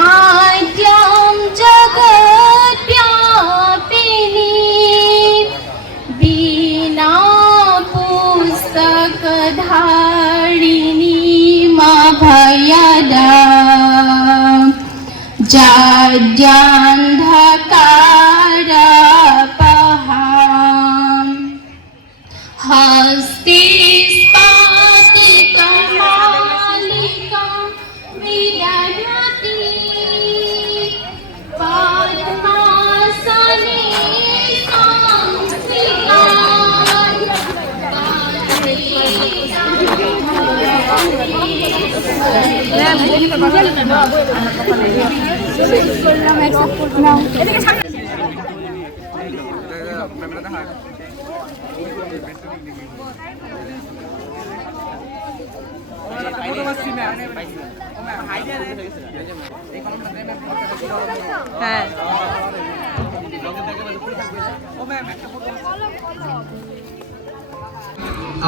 आद्यं जगद्व्यापिनी वीणा पुस्तकधारिणी मा भयदा जाड्यान्धकारपहां हस्ते स्फाटिकमालिकां विदधती पद्मासने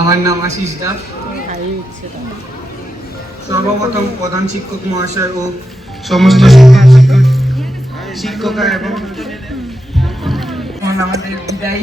আমার নাম আশিস দাস। সর্বপ্রথম প্রধান শিক্ষক মহাশয় ও সমস্ত শিক্ষক এবং আমাদের বিদায়।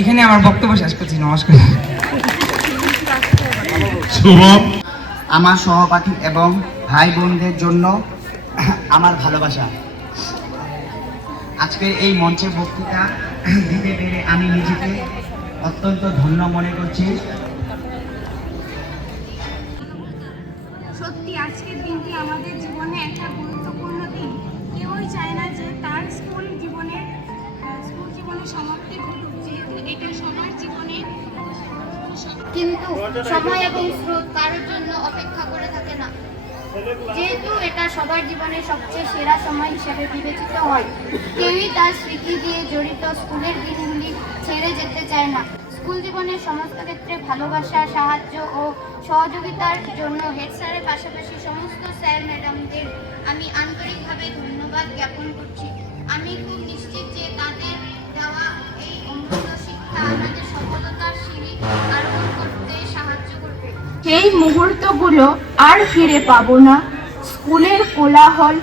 এখানে আমার বক্তব্য শেষ করছি। নমস্কার। আমার সহপাঠী এবং ভাই বোনদের জন্য আমার ভালোবাসা। আজকের এই মঞ্চে বক্তৃতা দিতে পেরে আমি নিজেকে অত্যন্ত ধন্য মনে করছি। সত্যি আজকের দিনটি আমাদের জীবনে একটা গুরুত্বপূর্ণ দিন। কেউই চায় না যে তার স্কুল জীবনের সমাপ্তি ঘটুক, যেহেতু এটা সবার জীবনে। কিন্তু সময় এবং স্রোত কারোর জন্য অপেক্ষা করে থাকে না। যেহেতু এটা সবার জীবনের সবচেয়ে সেরা সময় হিসেবে বিবেচিত হয়, কেউই তার স্মৃতি দিয়ে জড়িত স্কুলের দিনগুলি ছেড়ে যেতে চায় না। স্কুল জীবনের সমস্ত ক্ষেত্রে ভালোবাসা, সাহায্য ও সহযোগিতার জন্য হেড স্যারের পাশাপাশি সমস্ত স্যার ম্যাডামদের আমি আন্তরিকভাবে ধন্যবাদ জ্ঞাপন করছি। আমি খুব নিশ্চিত যে তাদের দেওয়া এই অমূল্য শিক্ষা আমাদের সফলতার সিঁড়ি আরোহণ করতে সাহায্য করবে। সেই মুহূর্তগুলো আর ফিরে পাবো না। স্কুলের কোলাহল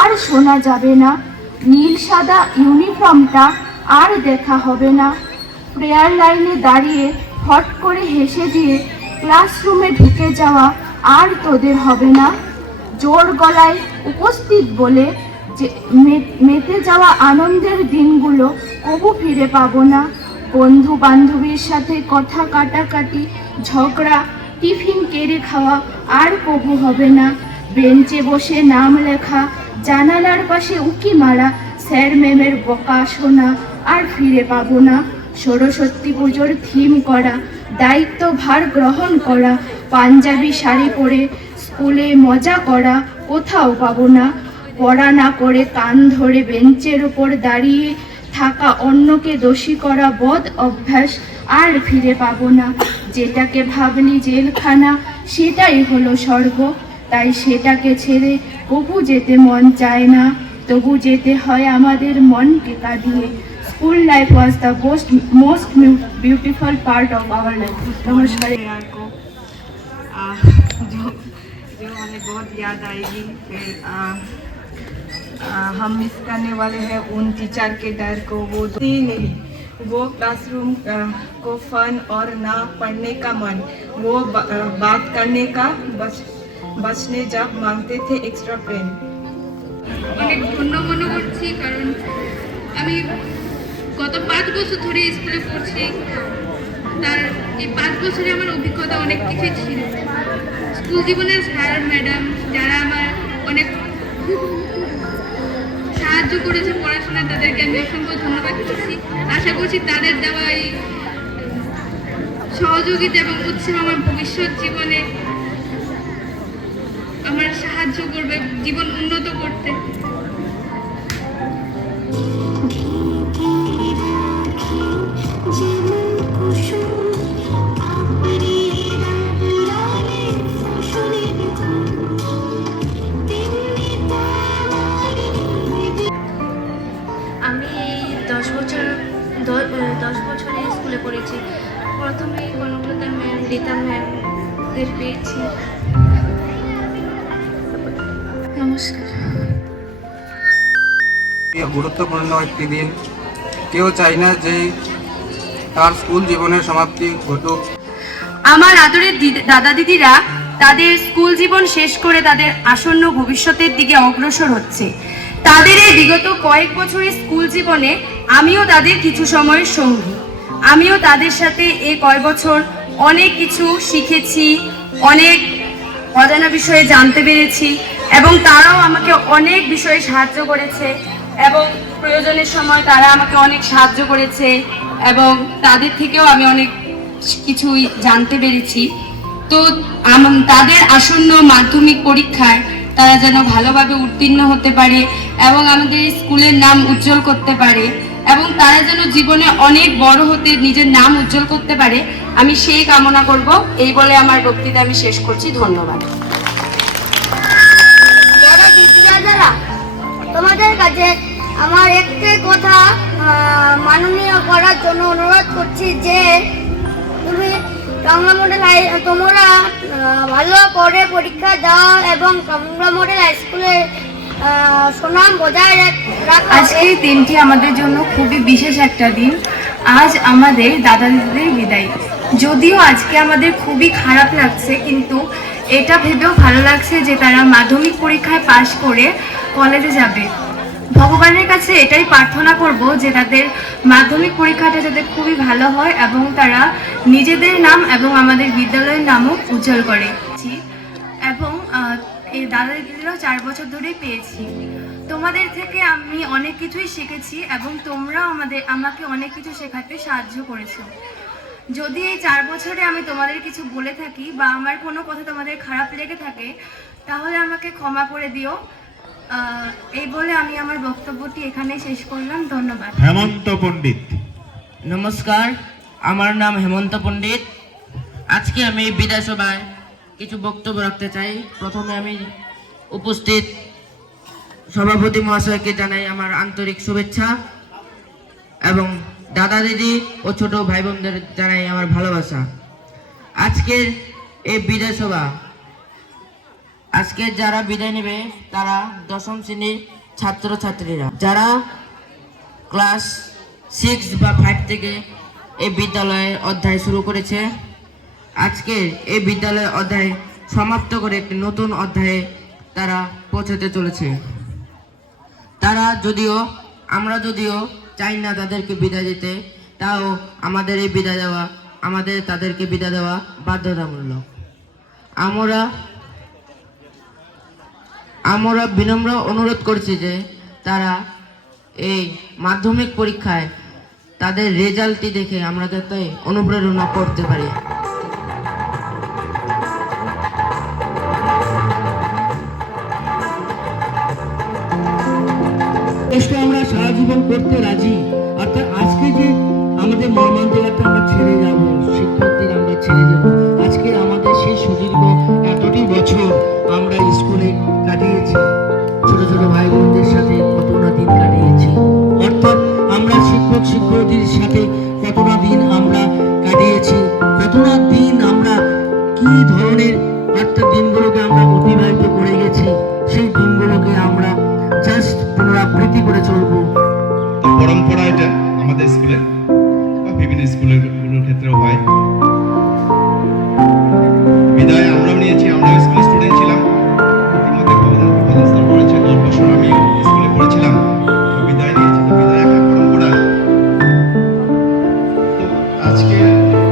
আর শোনা যাবে না। নীল সাদা ইউনিফর্মটা আর দেখা হবে না। প্রেয়ার লাইনে দাঁড়িয়ে হট করে হেসে দিয়ে ক্লাসরুমে ঢুকে যাওয়া আর তোদের হবে না। জোর গলায় উপস্থিত বলে যে মেতে যাওয়া আনন্দের দিনগুলো কবু ফিরে পাবো না। বন্ধু বান্ধবীর সাথে কথা কাটাকাটি, ঝগড়া, টিফিন কেড়ে খাওয়া আর কবু হবে না। বেঞ্চে বসে নাম লেখা, জানালার পাশে উকি মারা, স্যার ম্যামের বকা শোনা আর ফিরে পাবো না। সরস্বতী পুজোর থিম করা, দায়িত্বভার গ্রহণ করা, পাঞ্জাবি শাড়ি পরে স্কুলে মজা করা কোথাও পাবো না। পড়া না করে কান ধরে বেঞ্চের উপর দাঁড়িয়ে থাকা, অন্যকে দোষী করা বদ অভ্যাস আর ফিরে পাবো না। যেটাকে ভাবলি জেলখানা সেটাই হলো স্বর্গ। তাই সেটাকে ছেড়ে কবু যেতে মন চায় না, তবু যেতে হয় আমাদের মনকে কাঁদিয়ে। School life was the most beautiful part of our life. नमस्कार। को जो हमें बहुत याद आएगी। फिर हम मिस करने वाले हैं उन टीचर के डर को। वो नहीं, वो क्लासरूम को फन और ना पढ़ने का मन, वो बात करने का बचने जब मांगते थे एक्स्ट्रा पेन। অনেক ধন্য মনে করছি, কারণ আমি গত 5 বছর ধরে স্কুলে পড়ছি। তার এই 5 বছরে আমার অভিজ্ঞতা অনেক কিছু ছিল। স্কুল জীবনের স্যার ম্যাডাম যারা আমার অনেক সাহায্য করেছে পড়াশোনায়, তাদেরকে আমি অসংখ্য ধন্যবাদ দিচ্ছি। আশা করছি তাদের দেওয়া এই সহযোগিতা এবং উৎসাহ আমার ভবিষ্যৎ জীবনে আমার সাহায্য করবে জীবন উন্নত করতে। আমি 10 বছর তাদের পেয়েছি। নমস্কার। গুরুত্বপূর্ণ একটি দিন। কেউ চায় না যে তার স্কুল জীবনের সমাপ্তি ঘটুক। আমার আদরের দাদা দিদিরা তাদের স্কুল জীবন শেষ করে তাদের আসন্ন ভবিষ্যতের দিকে অগ্রসর হচ্ছে। তাদের এই বিগত কয়েক বছরের স্কুল জীবনে আমিও তাদের কিছু সময়ের সঙ্গী। আমিও তাদের সাথে এই কয়েক বছর অনেক কিছু শিখেছি, অনেক অজানা বিষয়ে জানতে পেরেছি এবং তারাও আমাকে অনেক বিষয়ে সাহায্য করেছে এবং প্রয়োজনের সময় তারা আমাকে অনেক সাহায্য করেছে এবং তাদের থেকেও আমি অনেক কিছুই জানতে পেরেছি। তো তাদের আসন্ন মাধ্যমিক পরীক্ষায় তারা যেন ভালোভাবে উত্তীর্ণ হতে পারে এবং আমাদের এই স্কুলের নাম উজ্জ্বল করতে পারে এবং তারা যেন জীবনে অনেক বড় হতে নিজের নাম উজ্জ্বল করতে পারে, আমি সেই কামনা করব। এই বলে আমার বক্তৃতা আমি শেষ করছি। ধন্যবাদ। যারা দিদিরা যারা, তোমাদের কাছে আমার একটাই কথা মাননীয় করার জন্য অনুরোধ করছি যে তুমি টংলা মডেল তোমরা ভালো করে পরীক্ষা দাও এবং টংলা মডেল হাই স্কুলের সুনাম বজায় রাখো। আজকের দিনটি আমাদের জন্য খুবই বিশেষ একটা দিন। আজ আমাদের দাদা দিদিদের বিদায়। যদিও আজকে আমাদের খুবই খারাপ লাগছে, কিন্তু এটা ভেবেও ভালো লাগছে যে তারা মাধ্যমিক পরীক্ষায় পাশ করে কলেজে যাবে। ভগবানের কাছে এটাই প্রার্থনা করব যে তাদের মাধ্যমিক পরীক্ষাটা যাতে খুবই ভালো হয় এবং তারা নিজেদের নাম এবং আমাদের বিদ্যালয়ের নামও উজ্জ্বল করে। এবং এই দাদা দিদিরাও 4 বছর ধরেই পেয়েছি। তোমাদের থেকে আমি অনেক কিছুই শিখেছি এবং তোমরাও আমাকে অনেক কিছু শেখাতে সাহায্য করেছো। যদি এই 4 বছরে আমি তোমাদের কিছু বলে থাকি বা আমার কোনো কথা তোমাদের খারাপ লেগে থাকে তাহলে আমাকে ক্ষমা করে দিও। এই বলে আমি আমার বক্তব্যটি এখানে শেষ করলাম। ধন্যবাদ। হেমন্ত পণ্ডিত। নমস্কার, আমার নাম হেমন্ত পণ্ডিত। আজকে আমি বিদায় সভায় কিছু বক্তব্য রাখতে চাই। প্রথমে আমি উপস্থিত সভাপতি মহাশয়কে জানাই আমার আন্তরিক শুভেচ্ছা এবং দাদা দিদি ও ছোট ভাই বোনদের জানাই আমার ভালোবাসা। আজকের এই বিদায় সভা, আজকে যারা বিদায় নেবে তারা 10ম শ্রেণীর ছাত্রছাত্রীরা, যারা ক্লাস 6 বা 5 থেকে এই বিদ্যালয়ের অধ্যায় শুরু করেছে। আজকে এই বিদ্যালয়ের অধ্যায় সমাপ্ত করে একটি নতুন অধ্যায়ে তারা পৌঁছাতে চলেছে। আমরা যদিও চাই না তাদেরকে বিদায় দিতে, তাও আমাদের এই বিদায় দেওয়া, তাদেরকে বিদায় দেওয়া বাধ্যতামূলক। আমরা বিনম্র অনুরোধ করছি যে তারা এই মাধ্যমিক পরীক্ষায় তাদের রেজাল্টটি দেখে আমরা যাতে অনুপ্রেরণা করতে পারি। আমরা সারা জীবন করতে রাজি, অর্থাৎ আজকে যে আমাদের মর্মান্তিকতা আমরা ছেড়ে যাব, শিক্ষকদের আমরা ছেড়ে যাব, আজকে আমাদের সেই সুদীর্ঘ এতটি বছর আমরা স্কুলে কাটিয়েছি, ছোট ছোট ভাই বোনদের সাথে কত না দিন কাটিয়েছি, অর্থাৎ আমরা শিক্ষক শিক্ষকদের সাথে কত না দিন আমরা কাটিয়েছি, কত না দিন আমরা কি ধরনের অর্থাৎ দিনগুলোকে আমরা অতিবাহিত করে গেছি, সেই দিনগুলোকে আমরা জাস্ট পুনরাবৃত্তি করে চলবো। পরম্পরা এটা আমাদের স্কুলে বা বিভিন্ন স্কুলের ক্ষেত্রেও হয়। বিদায় আমরাও নিয়েছি, আমরা স্কুলের স্টুডেন্ট ছিলাম। ইতিমধ্যে ভজন স্যার বলেছে 10 বছর আমি স্কুলে পড়েছিলাম, তো বিদায় নিয়েছি, তো বিদায় একটা পরম্পরা। তো আজকে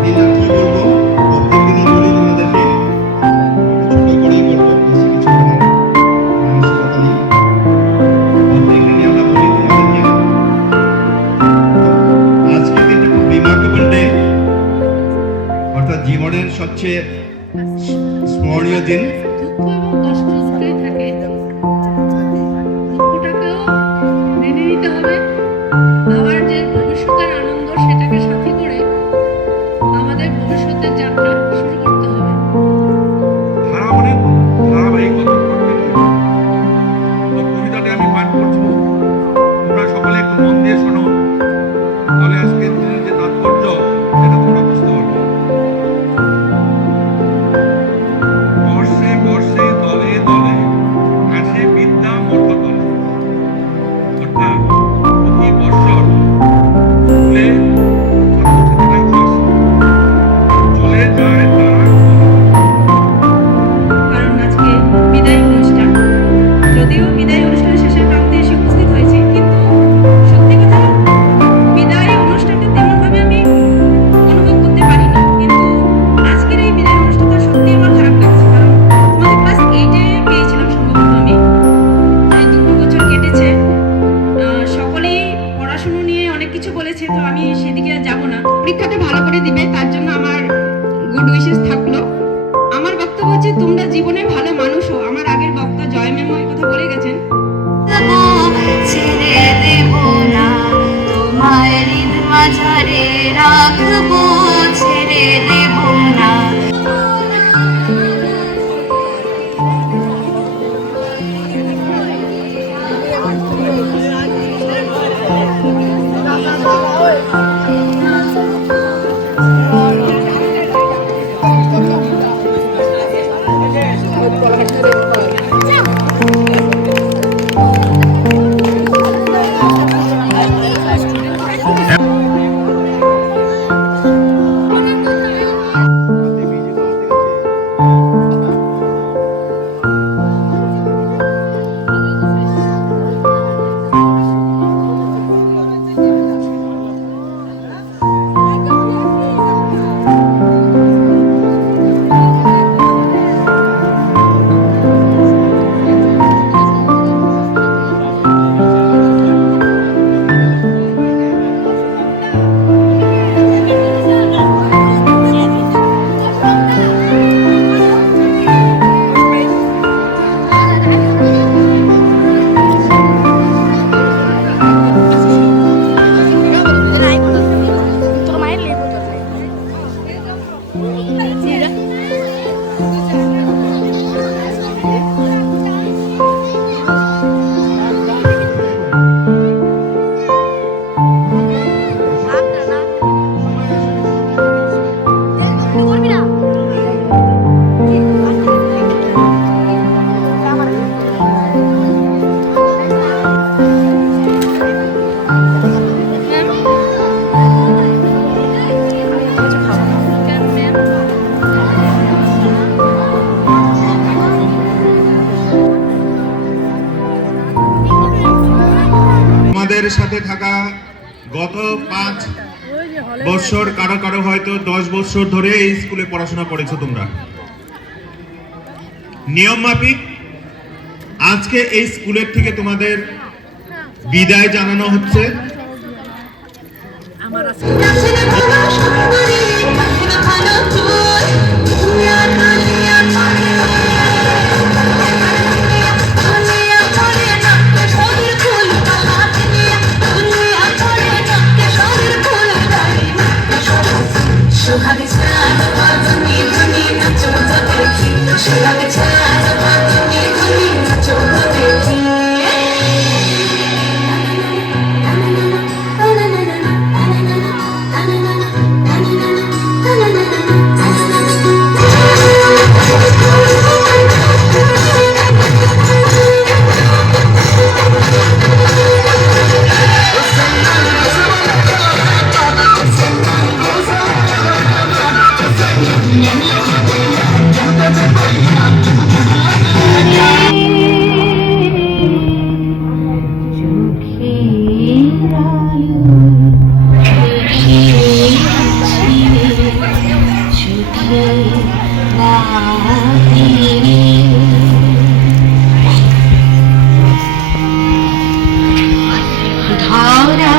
দিন আর কি বলবো, প্রত্যেক দিনই বলি তোমাদেরকে ছোট করেই বলবো, বেশি কিছু আমার মানসিকতা নেই। প্রত্যেক দিনই আমরা বলি তোমাদেরকে। আজকের দিনটা খুব রিমার্কেবল ডে, অর্থাৎ জীবনের সবচেয়ে স্মরণীয় দিন। দুঃখ এবং কষ্ট দুটোই থাকে, দুঃখটাকেও মেনে নিতে হবে, আবার যে ভবিষ্যতের আনন্দ সেটাকে সাথে করে আমাদের ভবিষ্যতের যাত্রা শুরু করতে হবে। ধারাবাহিকতা করতে হবে। তো কবিতাটি আমি পাঠ করছি, তোমরা সকলে একটু মন দিয়ে শোনো, তাহলে আজকের দিনের যে তাৎপর্য সেটা তোমরা বুঝতে পারবে। হচ্ছে তোমরা জীবনে ভালো মানুষ হো। আমার আগের বক্তা জয় ম্যাম এই কথা বলে গেছেন। ছেড়ে দেব না তোমায় হৃদ মাঝারে রাখবো, ছেড়ে দেব না। আমাদের সাথে থাকা গত 5 বছর, কারো কারো হয়তো 10 বছর ধরে এই স্কুলে পড়াশোনা করেছো তোমরা। নিয়ম মাফিক আজকে এই স্কুলের থেকে তোমাদের বিদায় জানানো হচ্ছে। ধরা